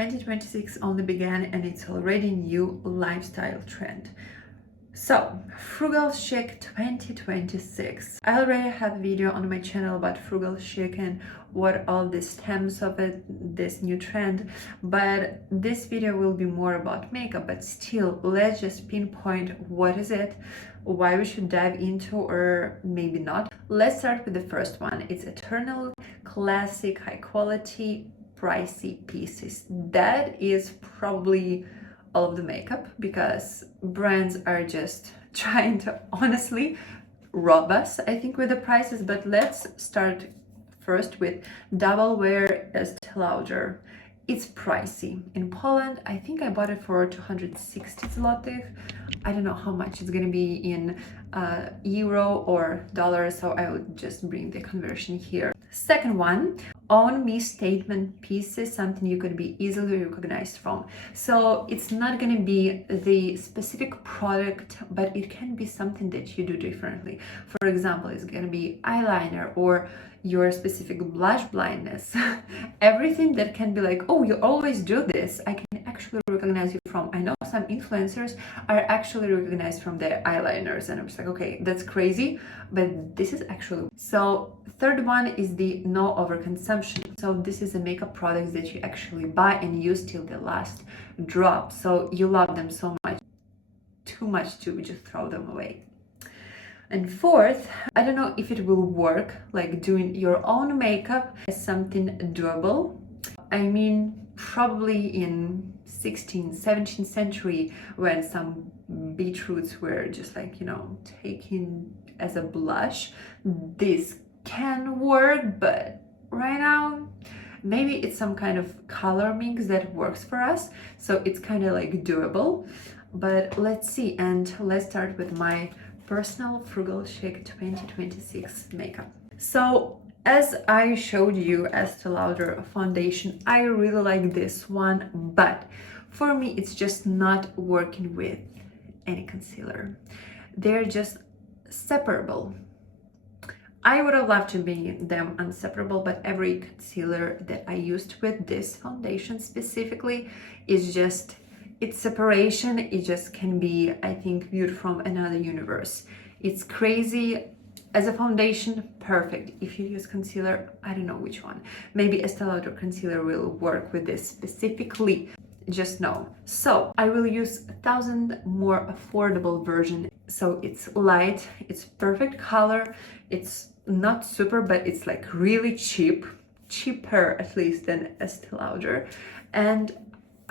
2026 only began and it's already new lifestyle trend. So, Frugal Chic 2026. I already have a video on my channel about Frugal Chic and what all the stems of it, this new trend, but this video will be more about makeup. But still, let's just pinpoint what is it, why we should dive into, or maybe not. Let's start with the first one. It's eternal classic, high quality, pricey pieces. That is probably all of the makeup, because brands are just trying to honestly rob us, I think, with the prices. But let's start first with Double Wear Estee Lauder. It's pricey. In Poland, I think I bought it for 260 zlotych. I don't know how much it's gonna be in euro or dollar, so I will just bring the conversion here. Second one, Own Me statement pieces, something you could be easily recognized from. So it's not going to be the specific product, but it can be something that you do differently. For example, it's going to be eyeliner or your specific blush blindness. Everything that can be like, oh, you always do this, I can actually recognize you from. I know some influencers are actually recognized from their eyeliners, and I'm just like, okay, that's crazy, but this is actually. So third one is the no overconsumption. So this is a makeup product that you actually buy and use till the last drop. So you love them so much, too much to just throw them away. And fourth, I don't know if it will work, like doing your own makeup as something doable. I mean, probably in 16th, 17th century, when some beetroots were just like, you know, taken as a blush, this can work. But right now, maybe it's some kind of color mix that works for us, so it's kind of like doable. But let's see, and let's start with my personal Frugal Chic 2026 makeup. So as I showed you Estee Lauder foundation, I really like this one, but for me it's just not working with any concealer. They're just separable. I would have loved to be them inseparable, but every concealer that I used with this foundation specifically is just, its separation, it just can be, I think, viewed from another universe. It's crazy. As a foundation, perfect. If you use concealer, I don't know which one. Maybe Estee Lauder concealer will work with this specifically, just know. So I will use 1000 more affordable version. So it's light, it's perfect color, it's not super, but it's like really cheap, cheaper at least than Estee Lauder. And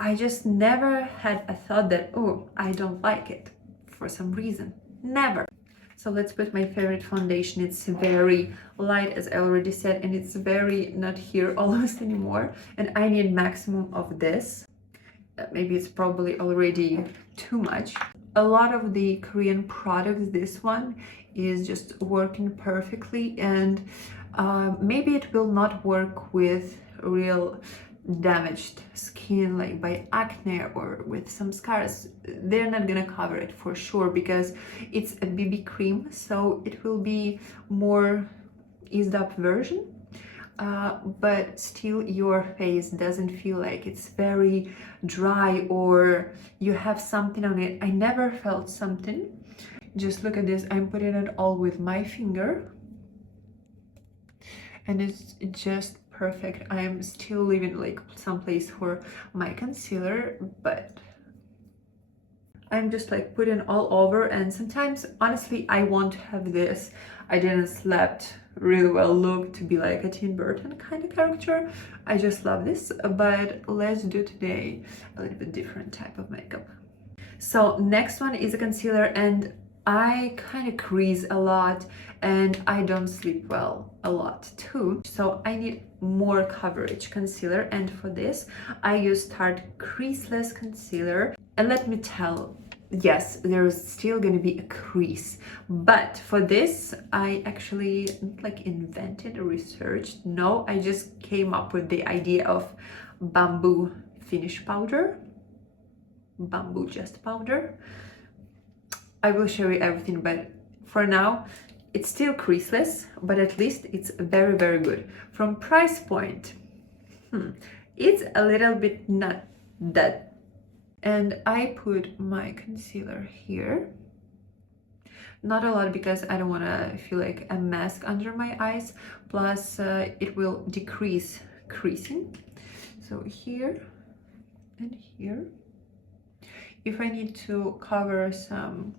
I just never had a thought that, oh, I don't like it for some reason. Never. So let's put my favorite foundation. It's very light, as I already said, and it's very not here almost anymore. And I need maximum of this. Maybe it's probably already too much. A lot of the Korean products, this one is just working perfectly, and maybe it will not work with real damaged skin, like by acne or with some scars. They're not gonna cover it for sure, because it's a BB cream, so it will be more eased up version, but still your face doesn't feel like it's very dry or you have something on it. I never felt something. Just look at this. I'm putting it all with my finger and it's just perfect. I am still leaving like some place for my concealer, but I'm just like putting all over. And sometimes honestly I want to have this I didn't slept really well look to be like a Tim Burton kind of character. I just love this, but let's do today a little bit different type of makeup. So next one is a concealer, and I kind of crease a lot and I don't sleep well a lot too, so I need more coverage concealer, and for this I use Tarte Creaseless Concealer. And let me tell, yes, there's still gonna be a crease, but for this I actually like invented or researched. No, I just came up with the idea of bamboo finish powder, bamboo just powder. I will show you everything, but for now it's still creaseless, but at least it's very, very good. From price point, It's a little bit not that. And I put my concealer here. Not a lot because I don't want to feel like a mask under my eyes. Plus, it will decrease creasing. So here and here. If I need to cover some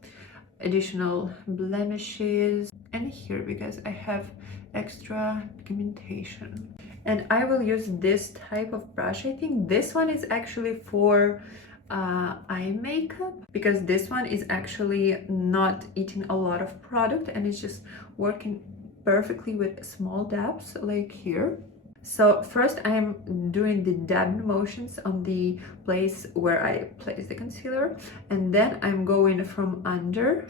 additional blemishes, and here because I have extra pigmentation. And I will use this type of brush. I think this one is actually for eye makeup, because this one is actually not eating a lot of product and it's just working perfectly with small dabs like here. So first I'm doing the dabbing motions on the place where I place the concealer, and then I'm going from under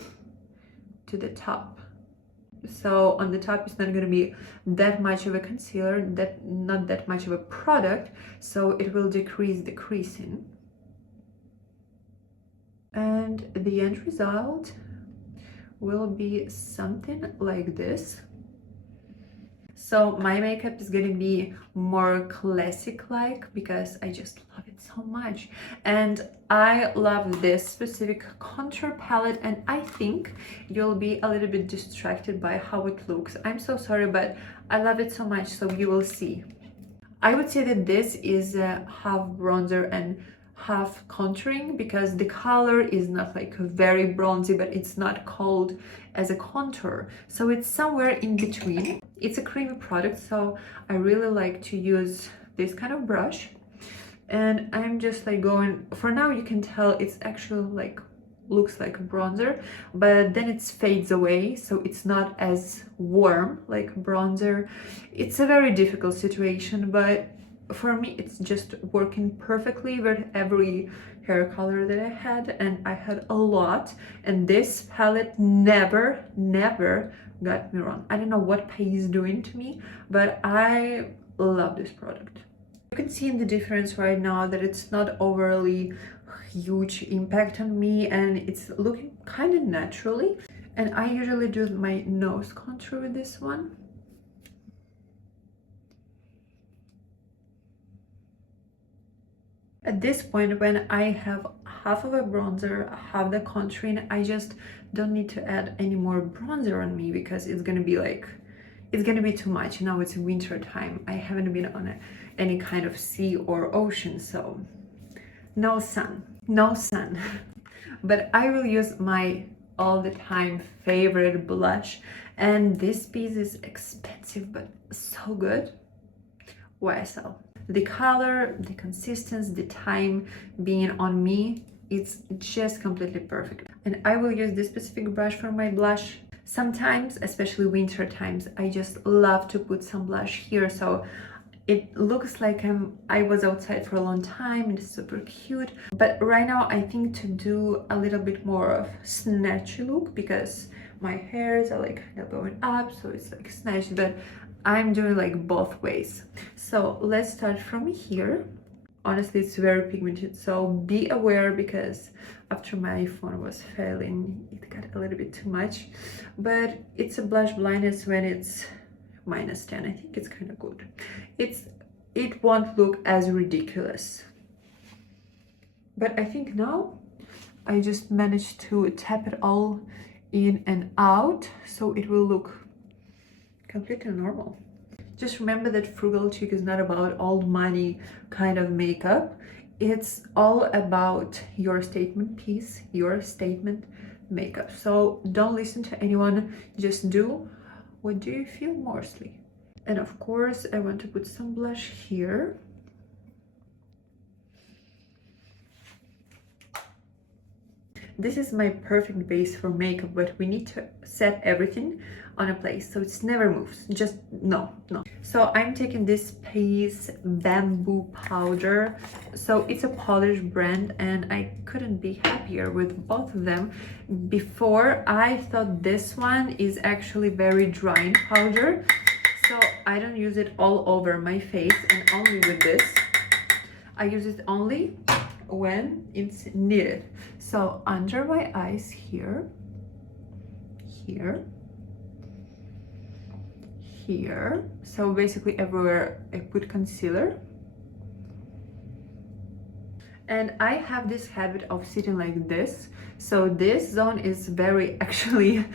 to the top. So on the top it's not going to be that much of a concealer, not that much of a product, so it will decrease the creasing. And the end result will be something like this. So my makeup is gonna be more classic-like because I just love it so much. And I love this specific contour palette, and I think you'll be a little bit distracted by how it looks. I'm so sorry, but I love it so much, so you will see. I would say that this is a half bronzer and half contouring, because the color is not like very bronzy, but it's not cold as a contour, so it's somewhere in between. It's a creamy product, so I really like to use this kind of brush, and I'm just like going, for now you can tell it's actually like looks like a bronzer, but then it fades away, so it's not as warm like bronzer. It's a very difficult situation, but for me it's just working perfectly with every hair color that I had, and I had a lot, and this palette never got me wrong. I don't know what Pay is doing to me, but I love this product. You can see in the difference right now that it's not overly huge impact on me, and it's looking kind of naturally. And I usually do my nose contour with this one. At this point, when I have half of a bronzer, half the contouring, I just don't need to add any more bronzer on me, because it's gonna be like, it's gonna be too much. Now it's winter time. I haven't been on any kind of sea or ocean, so no sun. But I will use my all the time favorite blush, and this piece is expensive but so good. YSL. The color, the consistency, the time being on me, it's just completely perfect. And I will use this specific brush for my blush. Sometimes, especially winter times, I just love to put some blush here, so it looks like I was outside for a long time and it's super cute. But right now I think to do a little bit more of snatchy look, because my hairs are like kind of going up, so it's like snatched, but I'm doing like both ways. So let's start from here. Honestly, it's very pigmented, so be aware, because after my phone was failing, it got a little bit too much. But it's a blush blindness when it's -10. I think it's kind of good. It won't look as ridiculous. But I think now I just managed to tap it all in and out, so it will look completely normal. Just remember that Frugal Chic is not about old money kind of makeup. It's all about your statement piece, your statement makeup. So don't listen to anyone, just do what do you feel mostly. And of course I want to put some blush here. This is my perfect base for makeup, but we need to set everything on a place so it never moves. Just no. So I'm taking this Pace bamboo powder. So it's a Polish brand, and I couldn't be happier with both of them. Before I thought this one is actually very drying powder, so I don't use it all over my face, and only with this. I use it only when it's needed. So under my eyes here, here, so basically everywhere I put concealer. And I have this habit of sitting like this. So this zone is very actually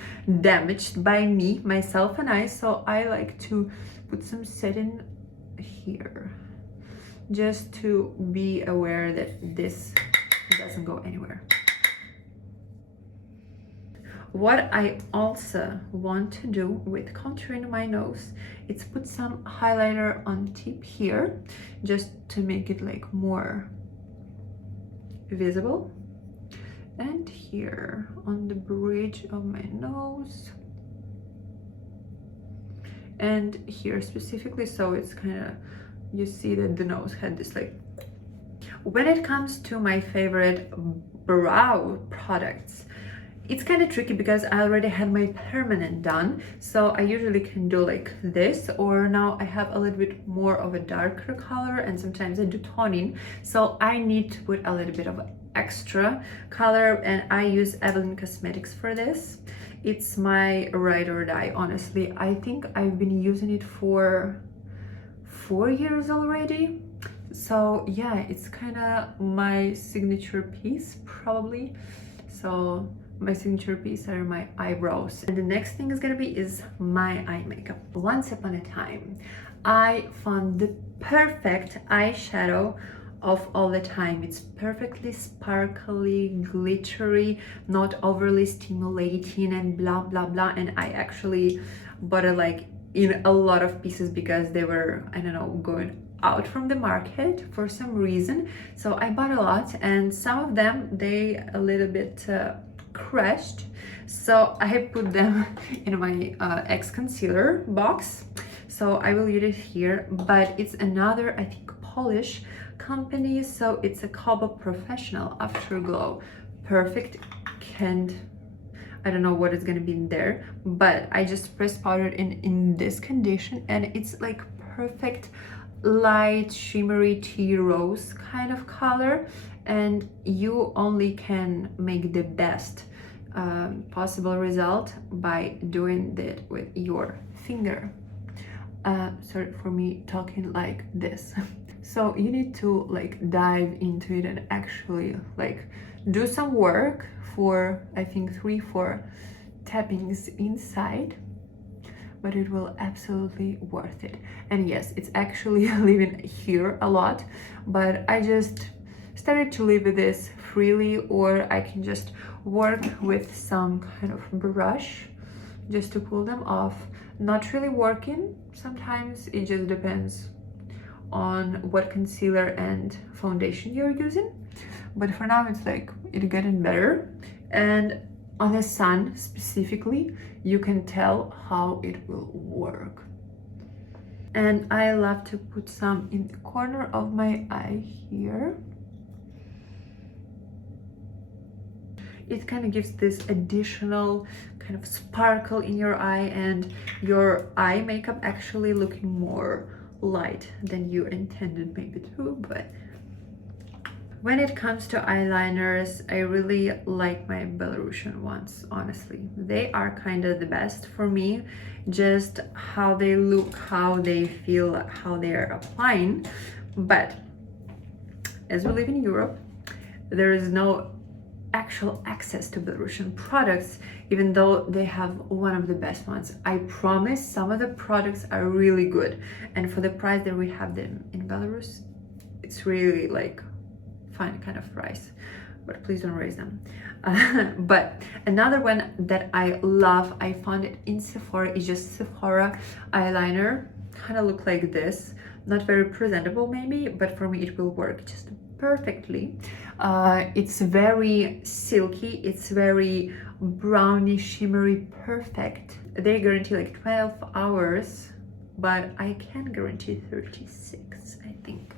damaged by me, myself and I. So I like to put some setting here, just to be aware that this doesn't go anywhere. What I also want to do with contouring my nose is put some highlighter on tip here, just to make it like more visible, and here on the bridge of my nose, and here specifically, so it's kind of, you see that the nose had this like. When it comes to my favorite brow products, it's kind of tricky because I already had my permanent done, so I usually can do like this, or now I have a little bit more of a darker color, and sometimes I do toning, so I need to put a little bit of extra color, and I use Evelyn Cosmetics for this. It's my ride or die, honestly. I think I've been using it for 4 years already, so yeah, it's kind of my signature piece probably. So my signature piece are my eyebrows, and the next thing is gonna be my eye makeup. Once upon a time I found the perfect eyeshadow of all the time. It's perfectly sparkly, glittery, not overly stimulating and blah blah blah, and I actually bought it like in a lot of pieces because they were, I don't know, going out from the market for some reason. So I bought a lot, and some of them they a little bit crushed, so I put them in my X concealer box, so I will use it here. But it's another, I think, Polish company, so it's a Kobo Professional Afterglow Perfect. Can't, I don't know what is gonna be in there, but I just pressed powder in this condition, and it's like perfect light shimmery tea rose kind of color, and you only can make the best possible result by doing that with your finger. Sorry for me talking like this. So you need to like dive into it and actually like do some work for, I think, 3-4 tappings inside, but it will absolutely worth it. And yes, it's actually living here a lot, but I just started to live with this freely, or I can just work with some kind of brush just to pull them off. Not really working, sometimes it just depends on what concealer and foundation you're using, but for now it's like it's getting better. And on the sun specifically, you can tell how it will work. And I love to put some in the corner of my eye here. It kind of gives this additional kind of sparkle in your eye, and your eye makeup actually looking more light than you intended maybe to. But when it comes to eyeliners, I really like my Belarusian ones, honestly. They are kind of the best for me, just how they look, how they feel, how they are applying. But as we live in Europe, there is no actual access to Belarusian products, even though they have one of the best ones. I promise some of the products are really good, and for the price that we have them in Belarus, it's really like fine kind of price, but please don't raise them. But another one that I love, I found it in Sephora, is just Sephora eyeliner. Kind of look like this, not very presentable maybe, but for me it will work just perfectly. It's very silky, it's very brownish, shimmery, perfect. They guarantee like 12 hours, but I can guarantee 36, I think,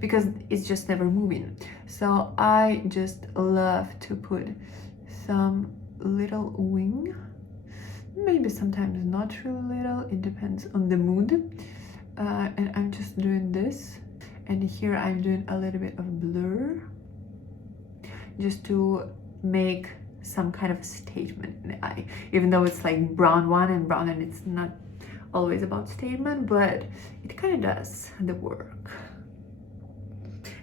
because it's just never moving. So I just love to put some little wing, maybe sometimes not really little, it depends on the mood. And I'm just doing this, and here I'm doing a little bit of blur just to make some kind of a statement in the eye, even though it's like brown one and brown, and it's not always about statement, but it kind of does the work.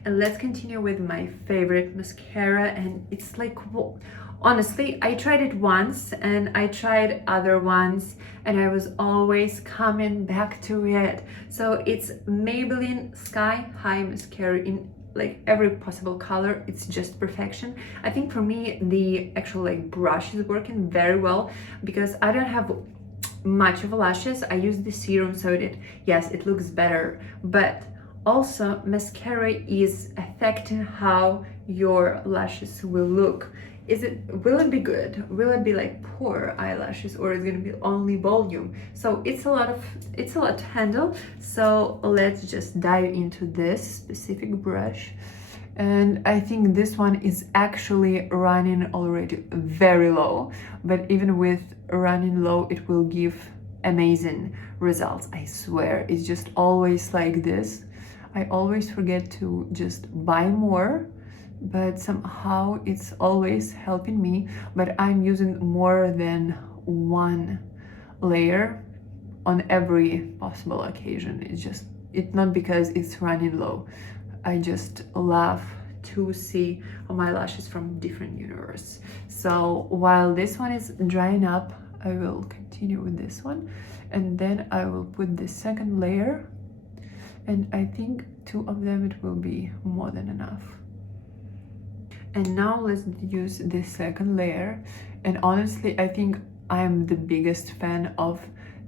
And let's continue with my favorite mascara, and it's like, honestly, I tried it once and I tried other ones and I was always coming back to it. So it's Maybelline Sky High Mascara in like every possible color. It's just perfection. I think for me the actual like brush is working very well because I don't have much of lashes. I use the serum, so it looks better, but also mascara is affecting how your lashes will look. Will it be good? Will it be like poor eyelashes, or is it gonna be only volume? So it's a lot to handle. So let's just dive into this specific brush. And I think this one is actually running already very low, but even with running low, it will give amazing results. I swear, it's just always like this. I always forget to just buy more, but somehow it's always helping me. But I'm using more than one layer on every possible occasion. It's not because it's running low. I just love to see my lashes from different universe. So while this one is drying up, I will continue with this one, and then I will put the second layer, and I think 2 of them it will be more than enough. And now let's use the second layer. And honestly, I think I am the biggest fan of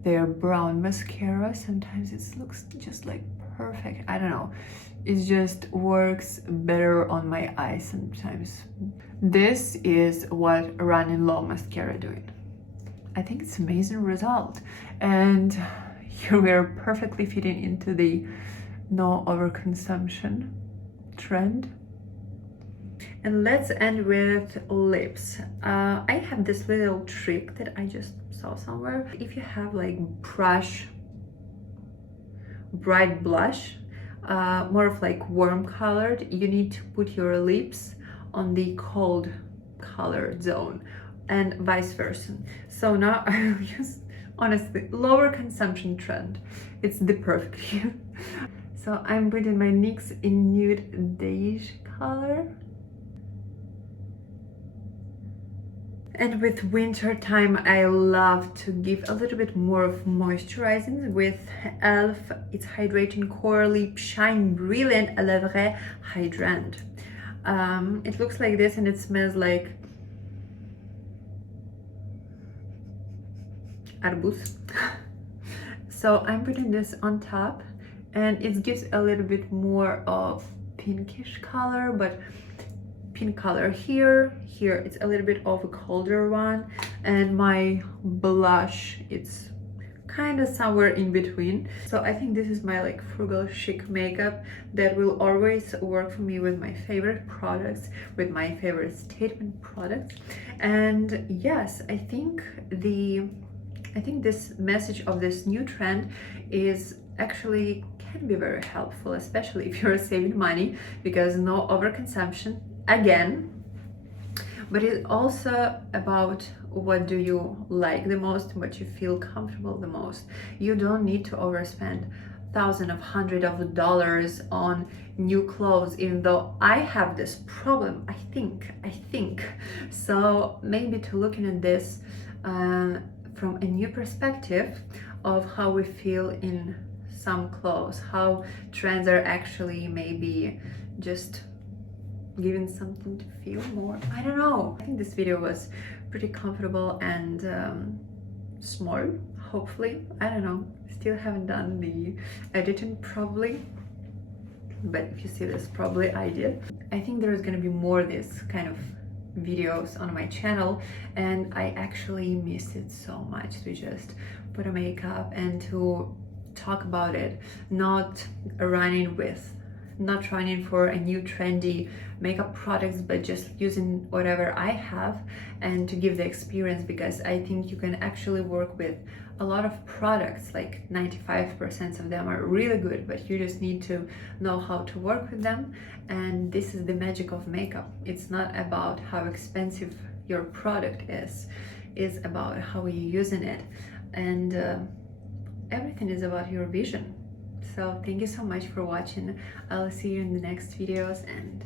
their brown mascara. Sometimes it looks just like perfect. I don't know, it just works better on my eyes sometimes. This is what running low mascara doing. I think it's amazing result, and here we are perfectly fitting into the no overconsumption trend. And let's end with lips. I have this little trick that I just saw somewhere. If you have like bright blush, more of like warm colored, you need to put your lips on the cold colored zone and vice versa. So now I will use, honestly, lower consumption trend. It's the perfect. So I'm putting my NYX in nude beige color. And with winter time, I love to give a little bit more of moisturizing with e.l.f. It's Hydrating Core Lip Shine Brilliant à la Vraie Hydrant. It looks like this and it smells like arbuz. So I'm putting this on top, and it gives a little bit more of pinkish color, but pink color here it's a little bit of a colder one, and my blush, it's kind of somewhere in between. So I think this is my like frugal chic makeup that will always work for me with my favorite products, with my favorite statement products. And yes, I think this message of this new trend is actually can be very helpful, especially if you're saving money, because no overconsumption again. But it's also about what do you like the most, what you feel comfortable the most. You don't need to overspend thousands of hundreds of dollars on new clothes, even though I have this problem, I think. So maybe to looking at this from a new perspective of how we feel in some clothes, how trends are actually maybe just giving something to feel more. I don't know. I think this video was pretty comfortable and small, hopefully. I don't know. Still haven't done the editing probably, but if you see this, probably I did. I think there's gonna be more this kind of videos on my channel, and I actually miss it so much to just put a makeup and to talk about it, not running for a new trendy makeup products, but just using whatever I have and to give the experience, because I think you can actually work with a lot of products, like 95% of them are really good, but you just need to know how to work with them. And this is the magic of makeup. It's not about how expensive your product is, it's about how you're using it. And everything is about your vision. So thank you so much for watching. I'll see you in the next videos and